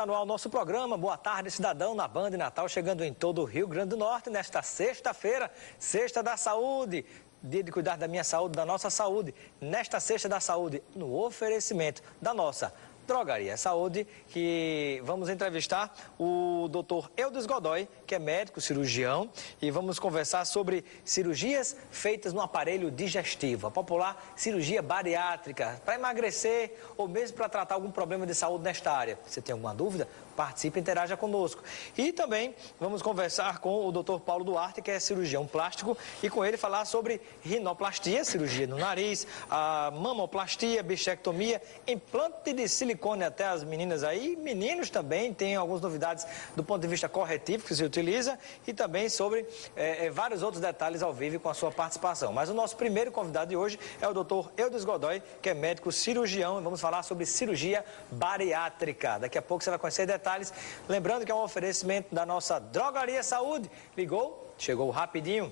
está no ar o nosso programa. Boa tarde, cidadão, na Band Natal, chegando em todo o Rio Grande do Norte, nesta sexta-feira, Sexta da Saúde. Dia de cuidar da minha saúde, da nossa saúde. Nesta Sexta da Saúde, no oferecimento da nossa Drogaria Saúde, que vamos entrevistar o Dr. Eudes Godoy, que é médico cirurgião, e vamos conversar sobre cirurgias feitas no aparelho digestivo, a popular cirurgia bariátrica, para emagrecer ou mesmo para tratar algum problema de saúde nesta área. Se tem alguma dúvida, participe e interaja conosco. E também vamos conversar com o Dr. Paulo Duarte, que é cirurgião plástico, e com ele falar sobre rinoplastia, cirurgia no nariz, a mamoplastia, bichectomia, implante de silicone até as meninas aí, meninos também, tem algumas novidades do ponto de vista corretivo que se utiliza e também sobre vários outros detalhes ao vivo com a sua participação. Mas o nosso primeiro convidado de hoje é o Dr. Eudes Godoy, que é médico cirurgião, e vamos falar sobre cirurgia bariátrica. Daqui a pouco você vai conhecer detalhes. Lembrando que é um oferecimento da nossa Drogaria Saúde. Ligou? Chegou rapidinho.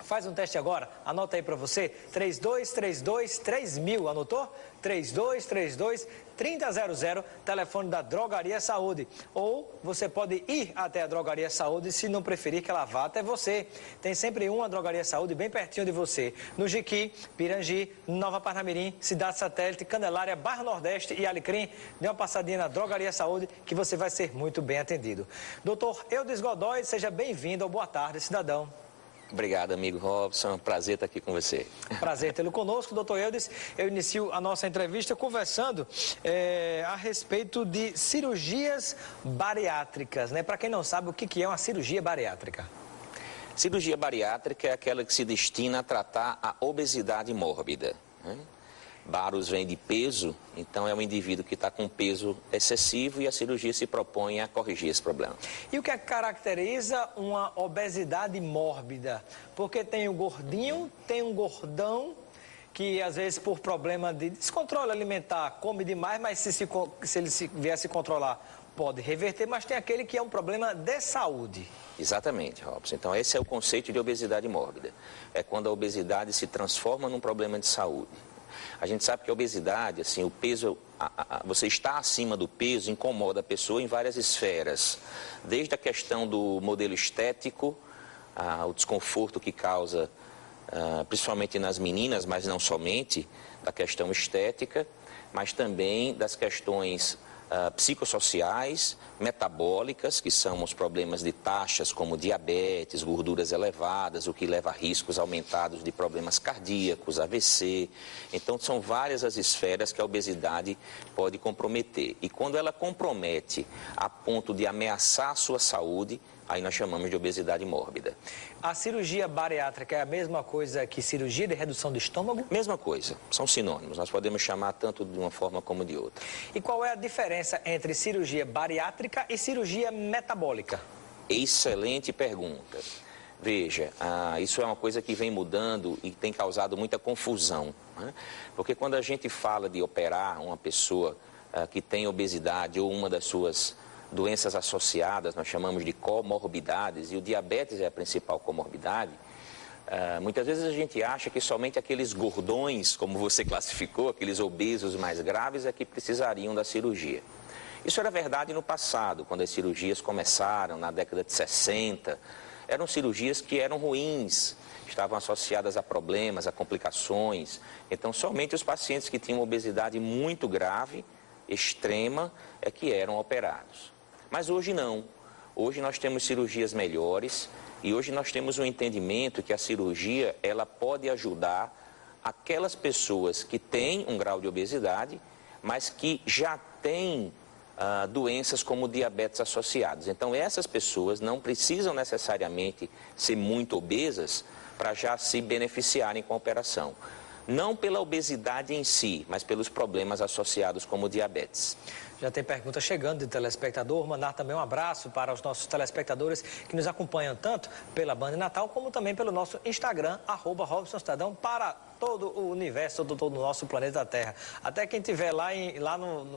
Faz um teste agora, anota aí para você, 3232-3000, anotou? 3232-3000, telefone da Drogaria Saúde. Ou você pode ir até a Drogaria Saúde, se não preferir que ela vá até você. Tem sempre uma Drogaria Saúde bem pertinho de você, no Jiqui, Pirangi, Nova Parnamirim, Cidade Satélite, Candelária, Barra Nordeste e Alecrim. Dê uma passadinha na Drogaria Saúde que você vai ser muito bem atendido. Doutor Eudes Godoy, seja bem-vindo ao Boa Tarde, cidadão. Obrigado, amigo Robson. É um prazer estar aqui com você. Prazer tê-lo conosco, doutor Eudes. Eu inicio a nossa entrevista conversando a respeito de cirurgias bariátricas, né? Para quem não sabe, o que é uma cirurgia bariátrica? Cirurgia bariátrica é aquela que se destina a tratar a obesidade mórbida, né? Baros vem de peso, então é um indivíduo que está com peso excessivo e a cirurgia se propõe a corrigir esse problema. E o que é que caracteriza uma obesidade mórbida? Porque tem o gordinho, tem um gordão, que às vezes por problema de descontrole alimentar come demais, mas se ele vier se controlar pode reverter, mas tem aquele que é um problema de saúde. Exatamente, Robson. Então esse é o conceito de obesidade mórbida. É quando a obesidade se transforma num problema de saúde. A gente sabe que a obesidade, assim, o peso, você estar acima do peso incomoda a pessoa em várias esferas. Desde a questão do modelo estético, o desconforto que causa, principalmente nas meninas, mas não somente, da questão estética, mas também das questões psicossociais, metabólicas, que são os problemas de taxas como diabetes, gorduras elevadas, o que leva a riscos aumentados de problemas cardíacos, AVC. Então, são várias as esferas que a obesidade pode comprometer. E quando ela compromete a ponto de ameaçar a sua saúde, aí nós chamamos de obesidade mórbida. A cirurgia bariátrica é a mesma coisa que cirurgia de redução do estômago? Mesma coisa, são sinônimos. Nós podemos chamar tanto de uma forma como de outra. E qual é a diferença entre cirurgia bariátrica e cirurgia metabólica? Excelente pergunta. Veja, isso é uma coisa que vem mudando e tem causado muita confusão, né? Porque quando a gente fala de operar uma pessoa que tem obesidade ou uma das suas doenças associadas, nós chamamos de comorbidades, e o diabetes é a principal comorbidade, muitas vezes a gente acha que somente aqueles gordões, como você classificou, aqueles obesos mais graves, é que precisariam da cirurgia. Isso era verdade no passado, quando as cirurgias começaram, na década de 60, eram cirurgias que eram ruins, estavam associadas a problemas, a complicações. Então, somente os pacientes que tinham obesidade muito grave, extrema, é que eram operados. Mas hoje não. Hoje nós temos cirurgias melhores e hoje nós temos um entendimento que a cirurgia ela pode ajudar aquelas pessoas que têm um grau de obesidade, mas que já têm doenças como diabetes associados. Então essas pessoas não precisam necessariamente ser muito obesas para já se beneficiarem com a operação. Não pela obesidade em si, mas pelos problemas associados como diabetes. Já tem pergunta chegando de telespectador. Mandar também um abraço para os nossos telespectadores que nos acompanham tanto pela Band Natal como também pelo nosso Instagram, @RobsonCitadão, para todo o universo, todo o nosso planeta Terra. Até quem estiver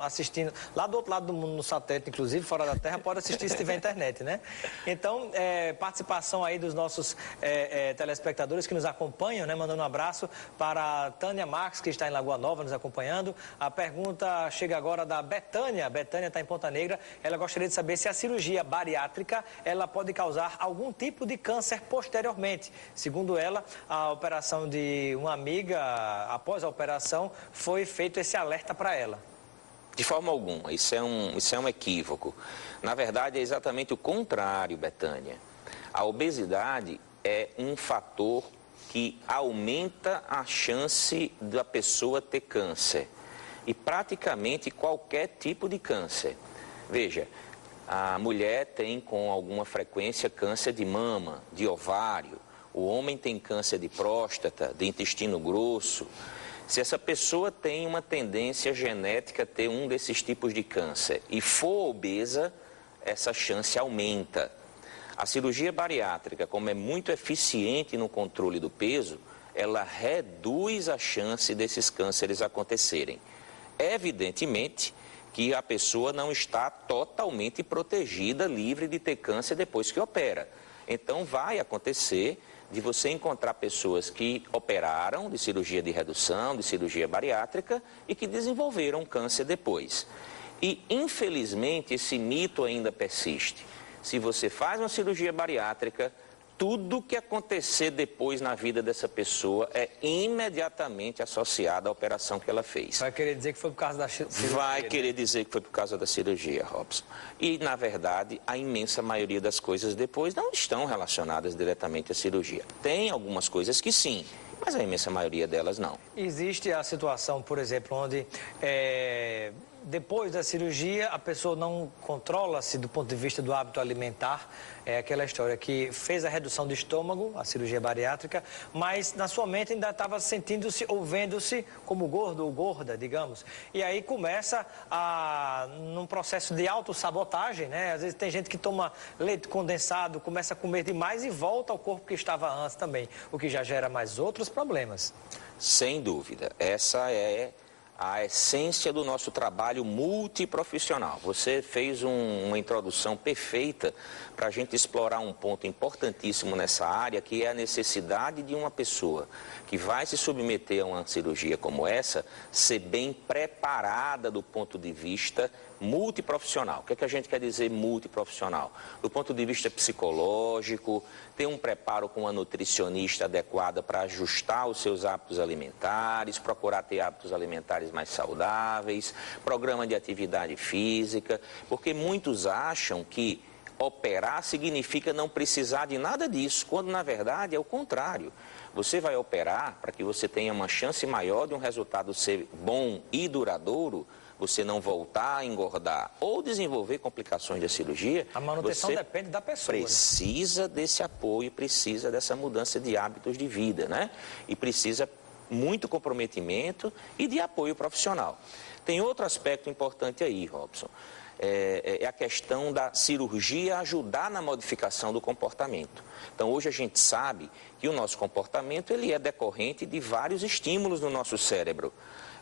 assistindo, lá do outro lado do mundo, no satélite, inclusive, fora da Terra, pode assistir se tiver internet, né? Então, participação aí dos nossos telespectadores que nos acompanham, né? Mandando um abraço para a Tânia Marques, que está em Lagoa Nova, nos acompanhando. A pergunta chega agora da Betânia, Betânia. Betânia está em Ponta Negra. Ela gostaria de saber se a cirurgia bariátrica ela pode causar algum tipo de câncer posteriormente. Segundo ela, a operação de uma amiga, após a operação, foi feito esse alerta para ela. De forma alguma, isso é um equívoco. Na verdade, é exatamente o contrário, Betânia. A obesidade é um fator que aumenta a chance da pessoa ter câncer. E praticamente qualquer tipo de câncer. Veja, a mulher tem com alguma frequência câncer de mama, de ovário. O homem tem câncer de próstata, de intestino grosso. Se essa pessoa tem uma tendência genética a ter um desses tipos de câncer e for obesa, essa chance aumenta. A cirurgia bariátrica, como é muito eficiente no controle do peso, ela reduz a chance desses cânceres acontecerem. Evidentemente que a pessoa não está totalmente protegida, livre de ter câncer depois que opera. Então vai acontecer de você encontrar pessoas que operaram de cirurgia de redução, de cirurgia bariátrica e que desenvolveram câncer depois. E, infelizmente, esse mito ainda persiste. Se você faz uma cirurgia bariátrica, tudo que acontecer depois na vida dessa pessoa é imediatamente associado à operação que ela fez. Vai querer dizer que foi por causa da cirurgia? Vai querer dizer que foi por causa da cirurgia, Robson. E, na verdade, a imensa maioria das coisas depois não estão relacionadas diretamente à cirurgia. Tem algumas coisas que sim, mas a imensa maioria delas não. Existe a situação, por exemplo, onde depois da cirurgia a pessoa não controla-se do ponto de vista do hábito alimentar. É aquela história que fez a redução do estômago, a cirurgia bariátrica, mas na sua mente ainda estava sentindo-se ou vendo-se como gordo ou gorda, digamos. E aí começa num processo de autossabotagem, né? Às vezes tem gente que toma leite condensado, começa a comer demais e volta ao corpo que estava antes também, o que já gera mais outros problemas. Sem dúvida. Essa é a essência do nosso trabalho multiprofissional. Você fez uma introdução perfeita para a gente explorar um ponto importantíssimo nessa área, que é a necessidade de uma pessoa que vai se submeter a uma cirurgia como essa, ser bem preparada do ponto de vista multiprofissional. O que é que a gente quer dizer multiprofissional? Do ponto de vista psicológico, ter um preparo com uma nutricionista adequada para ajustar os seus hábitos alimentares, procurar ter hábitos alimentares mais saudáveis, programa de atividade física, porque muitos acham que operar significa não precisar de nada disso, quando na verdade é o contrário. Você vai operar para que você tenha uma chance maior de um resultado ser bom e duradouro, você não voltar a engordar ou desenvolver complicações da cirurgia. A manutenção depende da pessoa. Precisa desse apoio, precisa dessa mudança de hábitos de vida, né? E precisa muito comprometimento e de apoio profissional. Tem outro aspecto importante aí, Robson. É a questão da cirurgia ajudar na modificação do comportamento. Então, hoje a gente sabe que o nosso comportamento ele é decorrente de vários estímulos no nosso cérebro.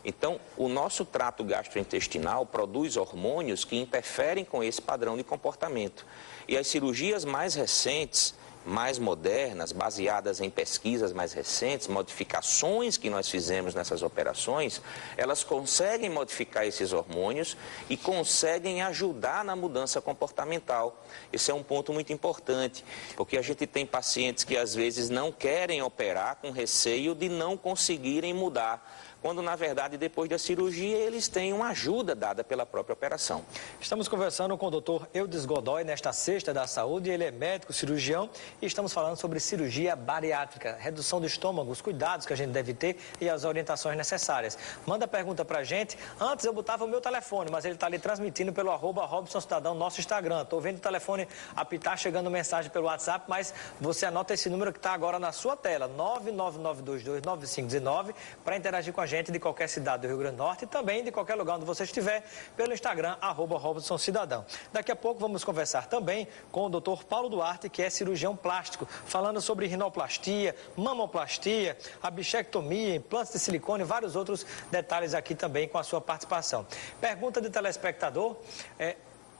Então, o nosso trato gastrointestinal produz hormônios que interferem com esse padrão de comportamento. E as cirurgias mais recentes, mais modernas, baseadas em pesquisas mais recentes, modificações que nós fizemos nessas operações, elas conseguem modificar esses hormônios e conseguem ajudar na mudança comportamental. Esse é um ponto muito importante, porque a gente tem pacientes que às vezes não querem operar com receio de não conseguirem mudar, quando na verdade depois da cirurgia eles têm uma ajuda dada pela própria operação. Estamos conversando com o Dr. Eudes Godoy nesta Sexta da Saúde. Ele é médico cirurgião e estamos falando sobre cirurgia bariátrica, redução do estômago, os cuidados que a gente deve ter e as orientações necessárias. Manda pergunta pra gente. Antes eu botava o meu telefone, mas ele está ali transmitindo pelo @RobsonCidadão, nosso Instagram. Estou vendo o telefone apitar, chegando mensagem pelo WhatsApp, mas você anota esse número que está agora na sua tela, 999229519, para interagir com a gente de qualquer cidade do Rio Grande do Norte e também de qualquer lugar onde você estiver, pelo Instagram, @RobsonCidadão. Daqui a pouco vamos conversar também com o Dr. Paulo Duarte, que é cirurgião plástico, falando sobre rinoplastia, mamoplastia, a bichectomia, implantes de silicone e vários outros detalhes aqui também com a sua participação. Pergunta de telespectador,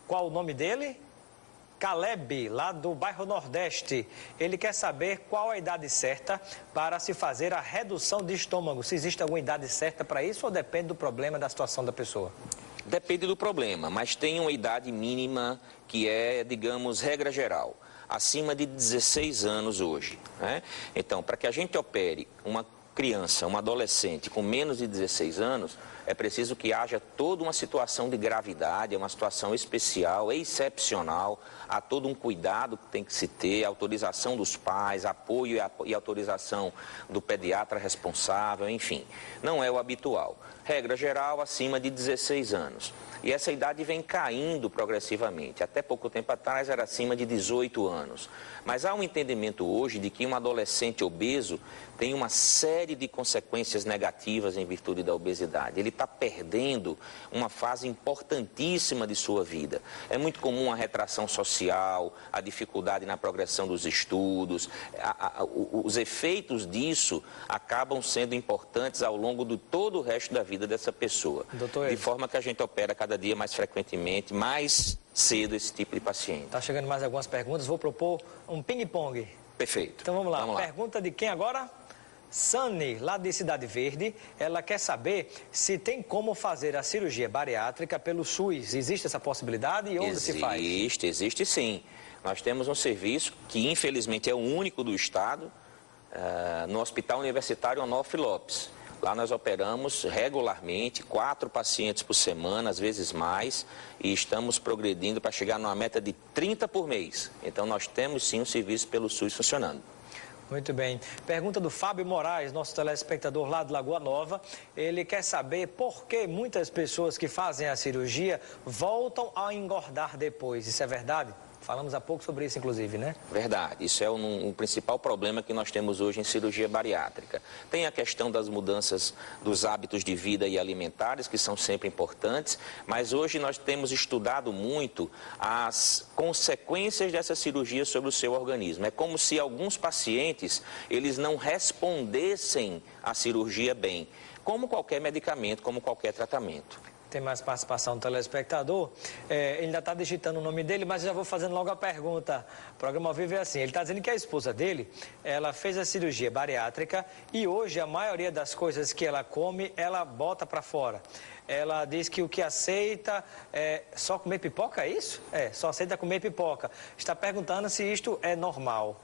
qual o nome dele? Caleb, lá do bairro Nordeste. Ele quer saber qual a idade certa para se fazer a redução de estômago. Se existe alguma idade certa para isso ou depende do problema, da situação da pessoa? Depende do problema, mas tem uma idade mínima que é, digamos, regra geral, acima de 16 anos hoje, né? Então, para que a gente opere uma criança, uma adolescente com menos de 16 anos, é preciso que haja toda uma situação de gravidade, uma situação especial, excepcional, há todo um cuidado que tem que se ter, autorização dos pais, apoio e autorização do pediatra responsável, enfim, não é o habitual. Regra geral, acima de 16 anos. E essa idade vem caindo progressivamente. Até pouco tempo atrás era acima de 18 anos. Mas há um entendimento hoje de que um adolescente obeso tem uma série de consequências negativas em virtude da obesidade. Ele está perdendo uma fase importantíssima de sua vida. É muito comum a retração social, a dificuldade na progressão dos estudos. Os efeitos disso acabam sendo importantes ao longo de todo o resto da vida dessa pessoa. De forma que a gente opera cada dia mais frequentemente, mais cedo esse tipo de paciente. Está chegando mais algumas perguntas, vou propor um ping-pong. Perfeito. Então vamos lá. Pergunta de quem agora? Sani, lá de Cidade Verde, ela quer saber se tem como fazer a cirurgia bariátrica pelo SUS. Existe essa possibilidade e onde se faz? Existe sim. Nós temos um serviço que infelizmente é o único do estado, no Hospital Universitário Onofre Lopes. Lá nós operamos regularmente, 4 pacientes por semana, às vezes mais, e estamos progredindo para chegar numa meta de 30 por mês. Então nós temos sim um serviço pelo SUS funcionando. Muito bem. Pergunta do Fábio Moraes, nosso telespectador lá de Lagoa Nova. Ele quer saber por que muitas pessoas que fazem a cirurgia voltam a engordar depois. Isso é verdade? Falamos há pouco sobre isso, inclusive, né? Verdade. Isso é um principal problema que nós temos hoje em cirurgia bariátrica. Tem a questão das mudanças dos hábitos de vida e alimentares, que são sempre importantes, mas hoje nós temos estudado muito as consequências dessa cirurgia sobre o seu organismo. É como se alguns pacientes, eles não respondessem à cirurgia bem, como qualquer medicamento, como qualquer tratamento. Tem mais participação do telespectador. Ele ainda está digitando o nome dele, mas eu já vou fazendo logo a pergunta. O programa ao vivo é assim. Ele está dizendo que a esposa dele, ela fez a cirurgia bariátrica e hoje a maioria das coisas que ela come, ela bota para fora. Ela diz que o que aceita é só comer pipoca, é isso? Só aceita comer pipoca. Está perguntando se isto é normal.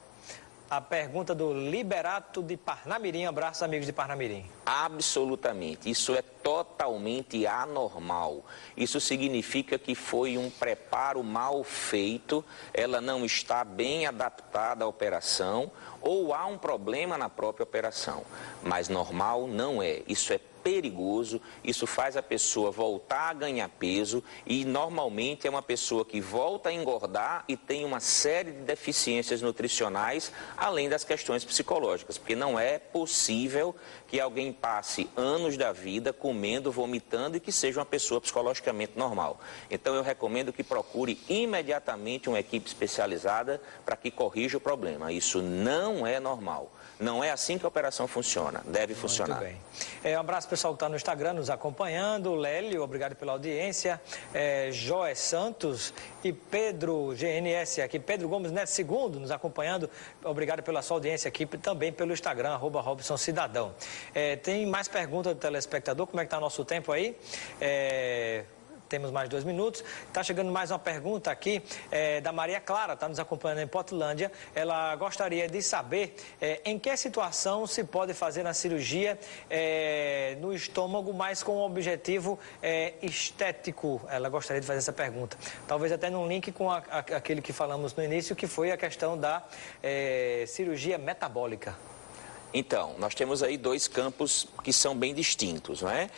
A pergunta do Liberato de Parnamirim. Abraços, amigos de Parnamirim. Absolutamente. Isso é totalmente anormal. Isso significa que foi um preparo mal feito, ela não está bem adaptada à operação ou há um problema na própria operação. Mas normal não é. Isso é perigoso, isso faz a pessoa voltar a ganhar peso e normalmente é uma pessoa que volta a engordar e tem uma série de deficiências nutricionais, além das questões psicológicas, porque não é possível que alguém passe anos da vida comendo, vomitando e que seja uma pessoa psicologicamente normal. Então eu recomendo que procure imediatamente uma equipe especializada para que corrija o problema. Isso não é normal. Não é assim que a operação funciona, deve funcionar. Muito bem. Um abraço pessoal que está no Instagram nos acompanhando. Lélio, obrigado pela audiência. Joé Santos e Pedro GNS aqui. Pedro Gomes Neto II nos acompanhando. Obrigado pela sua audiência aqui, também pelo Instagram, @RobsonCidadão. Tem mais perguntas do telespectador? Como é que está o nosso tempo aí? Temos mais 2 minutos. Está chegando mais uma pergunta aqui da Maria Clara, está nos acompanhando em Portolândia. Ela gostaria de saber em que situação se pode fazer a cirurgia no estômago, mas com um objetivo estético. Ela gostaria de fazer essa pergunta. Talvez até num link com aquele que falamos no início, que foi a questão da cirurgia metabólica. Então, nós temos aí 2 campos que são bem distintos, não é?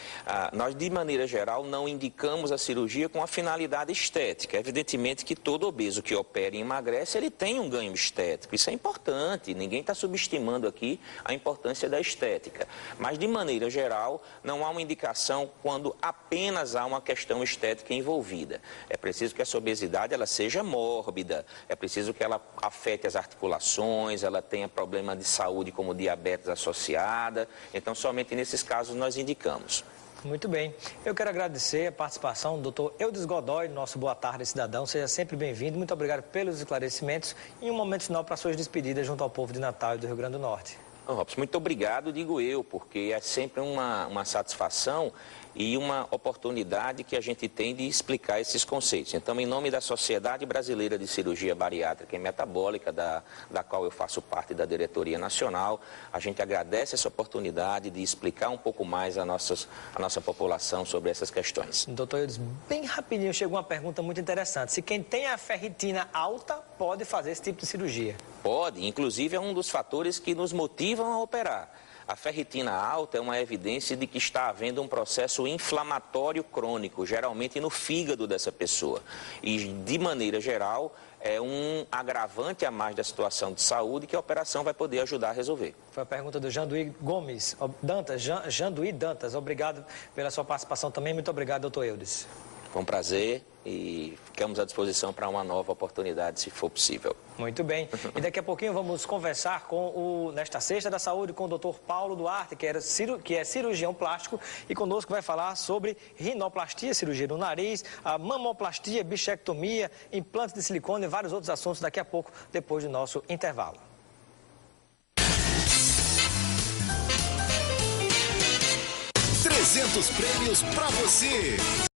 Nós, de maneira geral, não indicamos a cirurgia com a finalidade estética. Evidentemente que todo obeso que opera e emagrece, ele tem um ganho estético. Isso é importante, ninguém está subestimando aqui a importância da estética. Mas, de maneira geral, não há uma indicação quando apenas há uma questão estética envolvida. É preciso que essa obesidade ela seja mórbida, é preciso que ela afete as articulações, ela tenha problema de saúde como diabetes associada, então somente nesses casos nós indicamos. Muito bem. Eu quero agradecer a participação do Dr. Eudes Godoy, nosso Boa Tarde Cidadão. Seja sempre bem-vindo. Muito obrigado pelos esclarecimentos e um momento final para suas despedidas junto ao povo de Natal e do Rio Grande do Norte. Robson, muito obrigado, digo eu, porque é sempre uma satisfação e uma oportunidade que a gente tem de explicar esses conceitos. Então, em nome da Sociedade Brasileira de Cirurgia Bariátrica e Metabólica, da qual eu faço parte da diretoria nacional, a gente agradece essa oportunidade de explicar um pouco mais a nossa população sobre essas questões. Doutor Eudes, bem rapidinho chegou uma pergunta muito interessante. Se quem tem a ferritina alta pode fazer esse tipo de cirurgia? Pode, inclusive é um dos fatores que nos motivam a operar. A ferritina alta é uma evidência de que está havendo um processo inflamatório crônico, geralmente no fígado dessa pessoa. E, de maneira geral, é um agravante a mais da situação de saúde que a operação vai poder ajudar a resolver. Foi a pergunta do Janduí Gomes Dantas. Janduí Dantas, obrigado pela sua participação também. Muito obrigado, doutor Eudes. Foi um prazer e ficamos à disposição para uma nova oportunidade, se for possível. Muito bem. E daqui a pouquinho vamos conversar nesta Sexta da Saúde com o doutor Paulo Duarte, que é cirurgião plástico, e conosco vai falar sobre rinoplastia, cirurgia do nariz, a mamoplastia, bichectomia, implantes de silicone e vários outros assuntos daqui a pouco, depois do nosso intervalo. 300 prêmios para você.